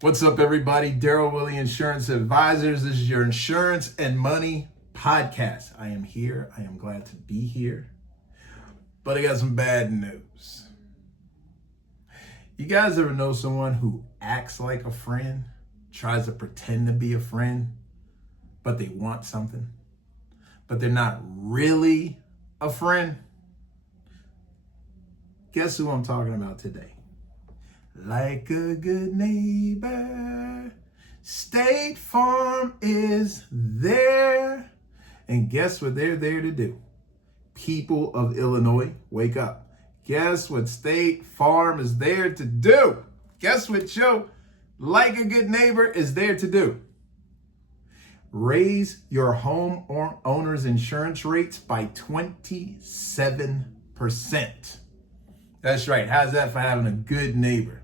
What's up, everybody? Daryl Willie Insurance Advisors. This is your Insurance and Money podcast. I am here. I am glad to be here. But I got some bad news. You guys ever know someone who acts like a friend, tries to pretend to be a friend, but they want something, but they're not really a friend? Guess who I'm talking about today? Like a good neighbor, State Farm is there. And guess what they're there to do? People of Illinois, wake up. Guess what State Farm is there to do? Guess what your Like a Good Neighbor is there to do? Raise your home owner's insurance rates by 27%. That's right. How's that for having a good neighbor?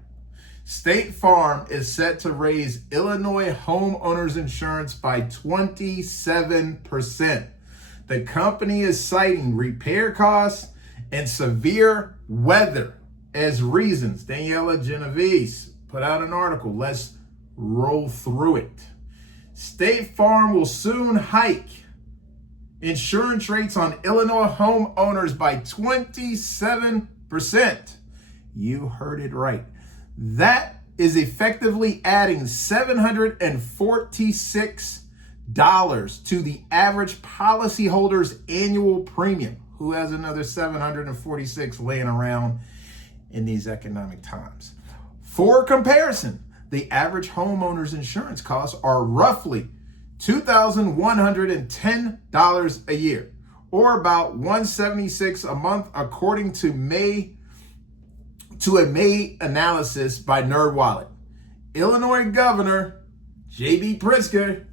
State Farm is set to raise Illinois homeowners insurance by 27%. The company is citing repair costs and severe weather as reasons. Daniela Genovese put out an article. Let's roll through it. State Farm will soon hike insurance rates on Illinois homeowners by 27%. You heard it right. That is effectively adding $746 to the average policyholder's annual premium. Who has another $746 laying around in these economic times? For comparison, the average homeowner's insurance costs are roughly $2,110 a year, or about $176 a month, according to a May analysis by NerdWallet. Illinois Governor J.B. Pritzker,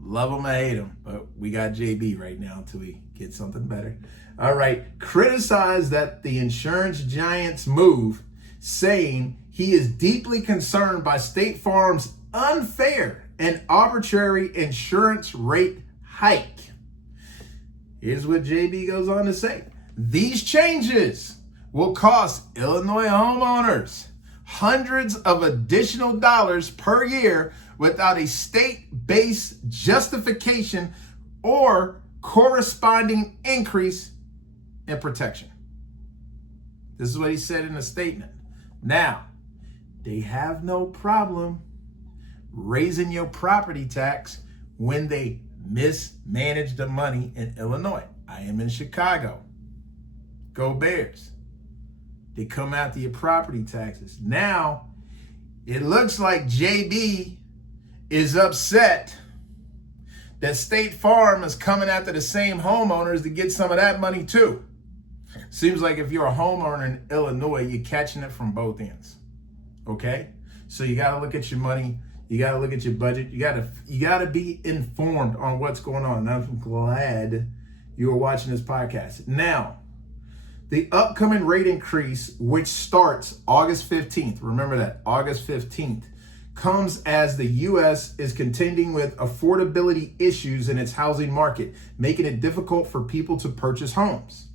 love him or hate him, but we got JB right now until we get something better. All right, criticized that the insurance giant's move, saying he is deeply concerned by State Farm's unfair and arbitrary insurance rate hike. Here's what JB goes on to say. These changes will cost Illinois homeowners hundreds of additional dollars per year without a state-based justification or corresponding increase in protection. This is what he said in a statement. Now, they have no problem raising your property tax when they mismanage the money in Illinois. I am in Chicago. Go Bears. They come after your property taxes. Now, it looks like JB is upset that State Farm is coming after the same homeowners to get some of that money too. Seems like if you're a homeowner in Illinois, you're catching it from both ends. Okay? So you got to look at your money. You got to look at your budget. You got to be informed on what's going on. And I'm glad you are watching this podcast. Now, the upcoming rate increase, which starts August 15th, remember that, August 15th, comes as the U.S. is contending with affordability issues in its housing market, making it difficult for people to purchase homes.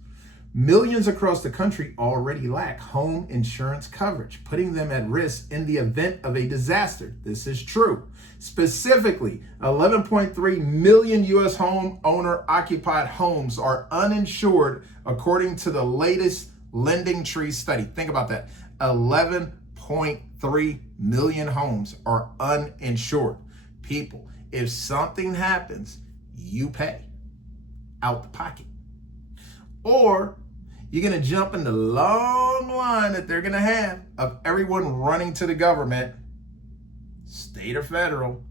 Millions across the country already lack home insurance coverage, putting them at risk in the event of a disaster. This is true. Specifically, 11.3 million U.S. homeowner-occupied homes are uninsured, according to the latest Lending Tree study. Think about that. 11.3 million homes are uninsured. People, if something happens, you pay out the pocket. Or you're going to jump in the long line that they're going to have of everyone running to the government, state or federal,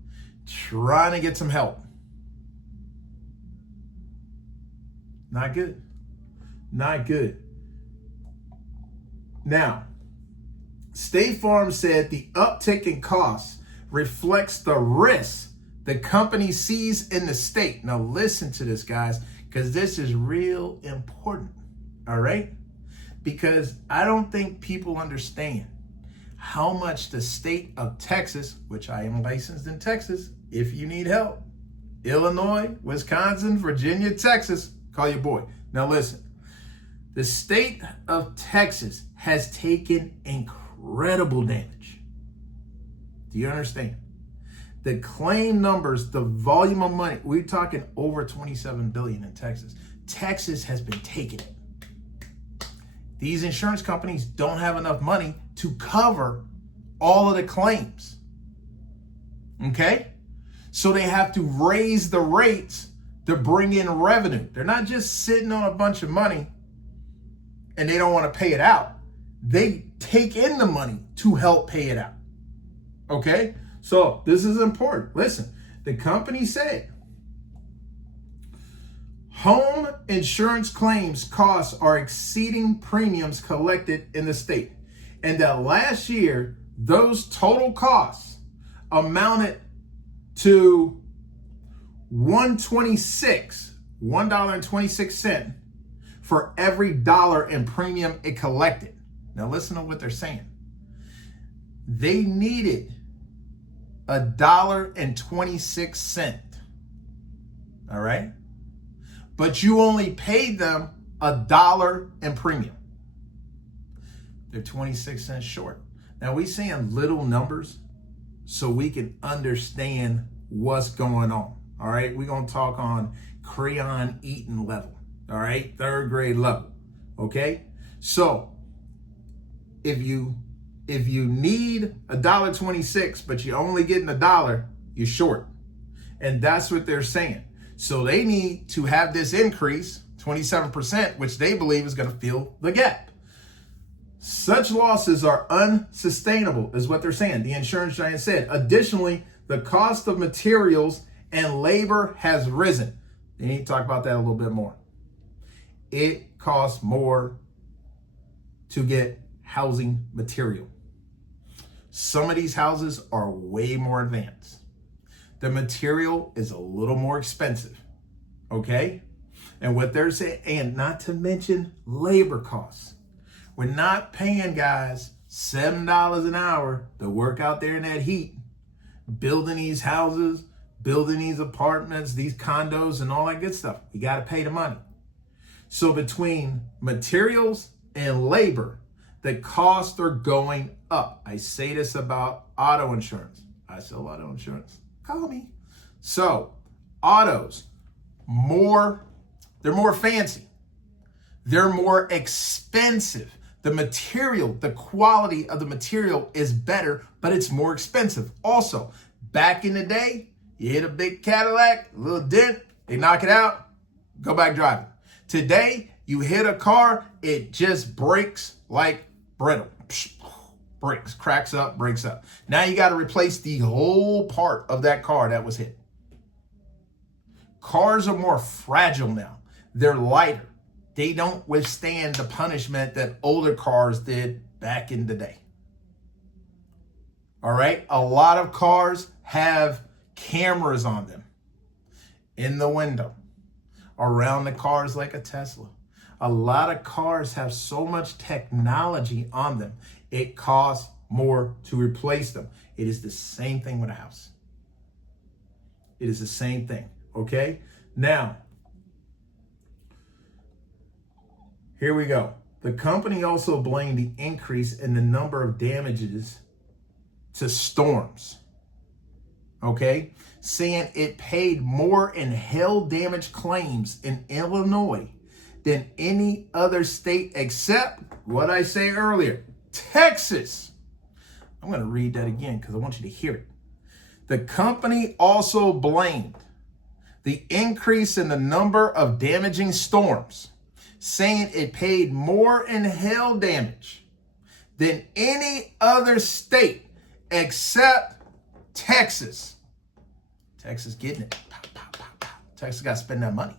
trying to get some help. Not good. Not good. Now, State Farm said the uptick in costs reflects the risk the company sees in the state. Now listen to this, guys, because this is real important, all right? Because I don't think people understand how much the state of Texas, which I am licensed in Texas, if you need help, Illinois, Wisconsin, Virginia, Texas, call your boy. Now listen, the state of Texas has taken incredible damage. Do you understand? The claim numbers, the volume of money, we're talking over 27 billion in Texas. Texas has been taking it. These insurance companies don't have enough money to cover all of the claims. Okay? So they have to raise the rates to bring in revenue. They're not just sitting on a bunch of money and they don't want to pay it out. They take in the money to help pay it out. Okay? So this is important. Listen, the company said home insurance claims costs are exceeding premiums collected in the state. And that last year, those total costs amounted to $1.26 for every dollar in premium it collected. Now listen to what they're saying. They needed $1.26. All right? But you only paid them $1 in premium. They're 26 cents short. Now we saying little numbers so we can understand what's going on. All right, we're gonna talk on crayon eating level. All right, 3rd grade level. Okay, so if you need $1.26, but you're only getting $1, you're short, and that's what they're saying. So they need to have this increase, 27%, which they believe is going to fill the gap. Such losses are unsustainable, is what they're saying. The insurance giant said. Additionally, the cost of materials and labor has risen. They need to talk about that a little bit more. It costs more to get housing material. Some of these houses are way more advanced. The material is a little more expensive, okay? And what they're saying, and not to mention labor costs. We're not paying guys $7 an hour to work out there in that heat, building these houses, building these apartments, these condos, and all that good stuff. You got to pay the money. So between materials and labor, the costs are going up. I say this about auto insurance. I sell auto insurance. Call me. So autos, they're more fancy. They're more expensive. The material, the quality of the material is better, but it's more expensive. Also, back in the day, you hit a big Cadillac, a little dent, they knock it out, go back driving. Today, you hit a car, it just breaks like brittle. Breaks, cracks up, breaks up. Now you got to replace the whole part of that car that was hit. Cars are more fragile now. They're lighter. They don't withstand the punishment that older cars did back in the day. All right? A lot of cars have cameras on them in the window, around the cars like a Tesla. A lot of cars have so much technology on them. It costs more to replace them. It is the same thing with a house. It is the same thing, okay? Now, here we go. The company also blamed the increase in the number of damages to storms, okay? Saying it paid more in hail damage claims in Illinois than any other state except what I say earlier, Texas. I'm going to read that again because I want you to hear it. The company also blamed the increase in the number of damaging storms, saying it paid more in hail damage than any other state except Texas. Texas getting it. Pow, pow, pow, pow. Texas got to spend that money.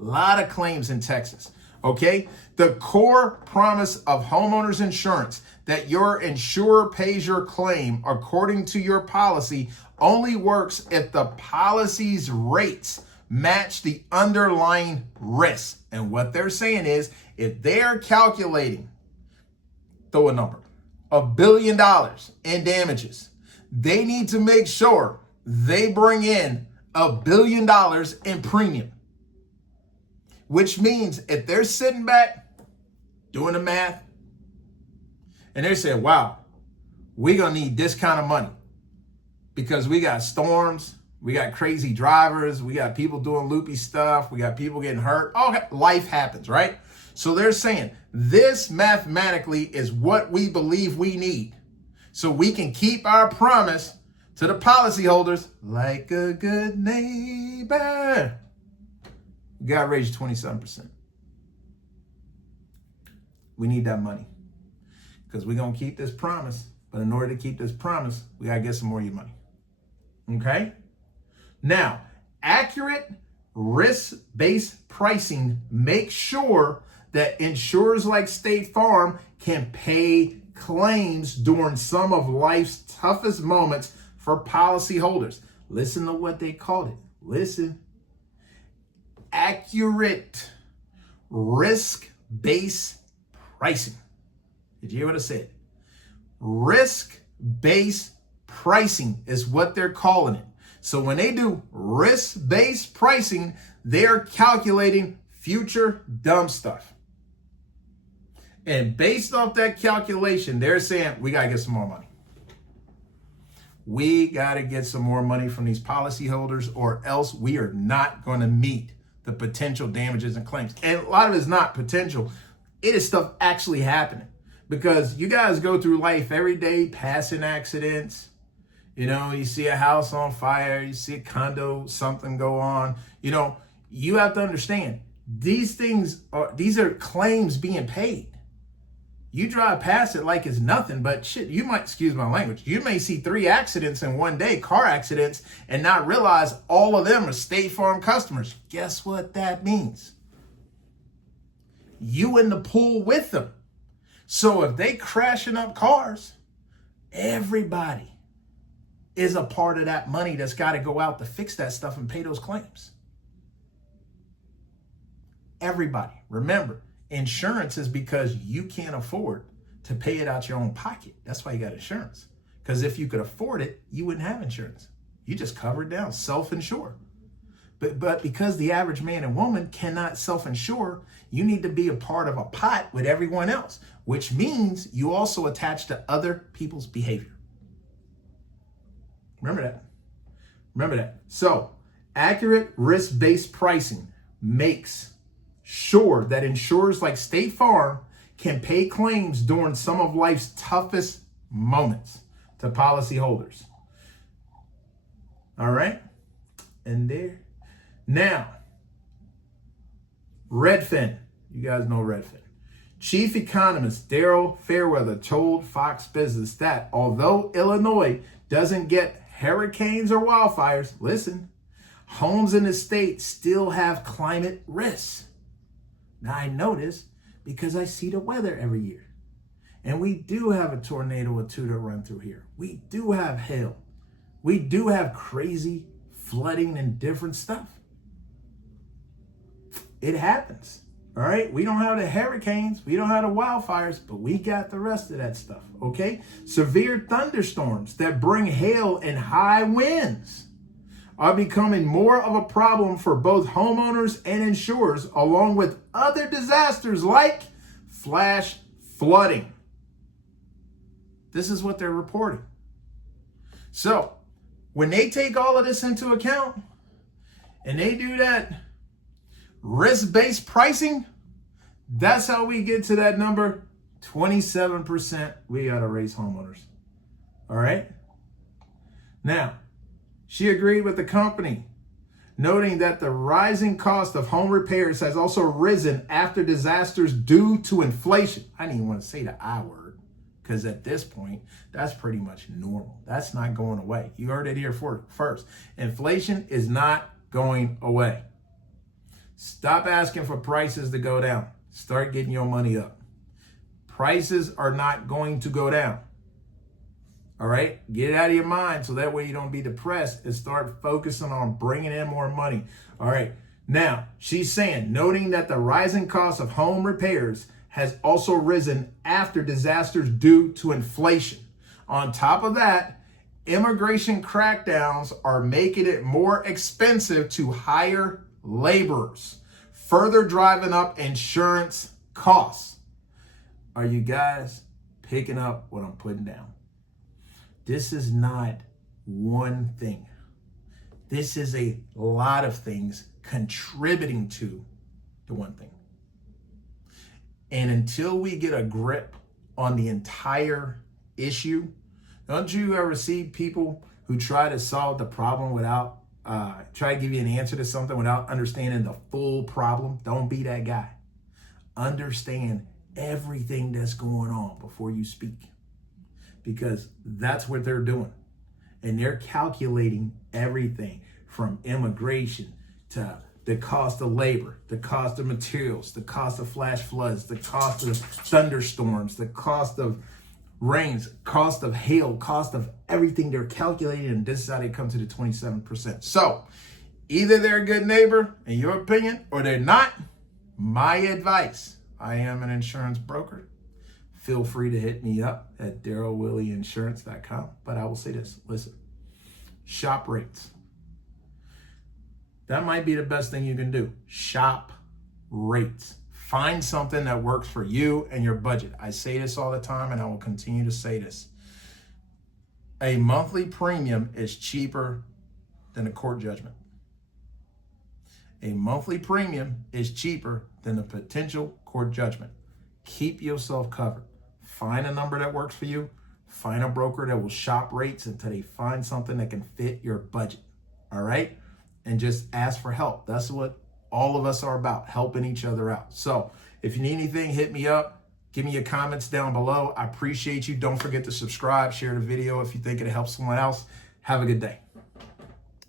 A lot of claims in Texas, okay? The core promise of homeowners insurance that your insurer pays your claim according to your policy only works if the policy's rates match the underlying risk. And what they're saying is if they're calculating, throw a number, $1 billion in damages, they need to make sure they bring in $1 billion in premium. Which means if they're sitting back doing the math and they're saying, wow, we're going to need this kind of money. because we got storms, we got crazy drivers, we got people doing loopy stuff, we got people getting hurt. Oh, life happens, right? So they're saying this mathematically is what we believe we need so we can keep our promise to the policyholders like a good neighbor. We got to raise 27%. We need that money because we're going to keep this promise. But in order to keep this promise, we got to get some more of your money. Okay? Now, accurate risk-based pricing makes sure that insurers like State Farm can pay claims during some of life's toughest moments for policyholders. Listen to what they called it. Listen. Accurate risk-based pricing. Did you hear what I said? Risk-based pricing is what they're calling it. So when they do risk-based pricing, they're calculating future dumb stuff. And based off that calculation, they're saying, we got to get some more money. We got to get some more money from these policyholders, or else we are not going to meet the potential damages and claims. And a lot of it is not potential. It is stuff actually happening. Because you guys go through life every day, passing accidents. You know, you see a house on fire, you see a condo, something go on. You know, you have to understand, these are claims being paid. You drive past it like it's nothing, but shit, you might, excuse my language, you may see 3 accidents in one day, car accidents, and not realize all of them are State Farm customers. Guess what that means? You in the pool with them. So if they crashing up cars, everybody is a part of that money that's got to go out to fix that stuff and pay those claims. Everybody. Remember, insurance is because you can't afford to pay it out your own pocket. That's why you got insurance. Because if you could afford it, you wouldn't have insurance. You just cover it down, self-insure. But because the average man and woman cannot self-insure, you need to be a part of a pot with everyone else, which means you also attach to other people's behavior. Remember that. Remember that. So, accurate risk-based pricing makes sure that insurers like State Farm can pay claims during some of life's toughest moments to policyholders. All right? And there. Now, Redfin. You guys know Redfin. Chief economist Daryl Fairweather told Fox Business that although Illinois doesn't get hurricanes or wildfires, listen, homes in the state still have climate risks. Now, I know this because I see the weather every year. And we do have a tornado or two that run through here. We do have hail. We do have crazy flooding and different stuff. It happens. All right. We don't have the hurricanes. We don't have the wildfires, but we got the rest of that stuff. Okay. Severe thunderstorms that bring hail and high winds are becoming more of a problem for both homeowners and insurers, along with other disasters like flash flooding. This is what they're reporting. So when they take all of this into account and they do that risk-based pricing, that's how we get to that number, 27% we got to raise homeowners. All right? Now, she agreed with the company, noting that the rising cost of home repairs has also risen after disasters due to inflation. I didn't even want to say the I word because at this point, that's pretty much normal. That's not going away. You heard it here first. Inflation is not going away. Stop asking for prices to go down. Start getting your money up. Prices are not going to go down. All right? Get it out of your mind so that way you don't be depressed and start focusing on bringing in more money. All right. Now, she's saying, noting that the rising cost of home repairs has also risen after disasters due to inflation. On top of that, immigration crackdowns are making it more expensive to hire laborers, further driving up insurance costs. Are you guys picking up what I'm putting down? This is not one thing. This is a lot of things contributing to the one thing. And until we get a grip on the entire issue, don't you ever see people who try to solve the problem without, try to give you an answer to something without understanding the full problem? Don't be that guy. Understand everything that's going on before you speak, because that's what they're doing. And they're calculating everything from immigration to the cost of labor, the cost of materials, the cost of flash floods, the cost of thunderstorms, the cost of rains, cost of hail, cost of everything. They're calculating, and this is how they come to the 27%. So either they're a good neighbor, in your opinion, or they're not. My advice, I am an insurance broker. Feel free to hit me up at darylwillieinsurance.com. But I will say this, listen, shop rates. That might be the best thing you can do. Shop rates. Find something that works for you and your budget. I say this all the time, and I will continue to say this. A monthly premium is cheaper than a court judgment. A monthly premium is cheaper than a potential court judgment. Keep yourself covered. Find a number that works for you. Find a broker that will shop rates until they find something that can fit your budget. All right? And just ask for help. That's what all of us are about, helping each other out. So if you need anything, hit me up. Give me your comments down below. I appreciate you. Don't forget to subscribe, share the video if you think it'll help someone else. Have a good day.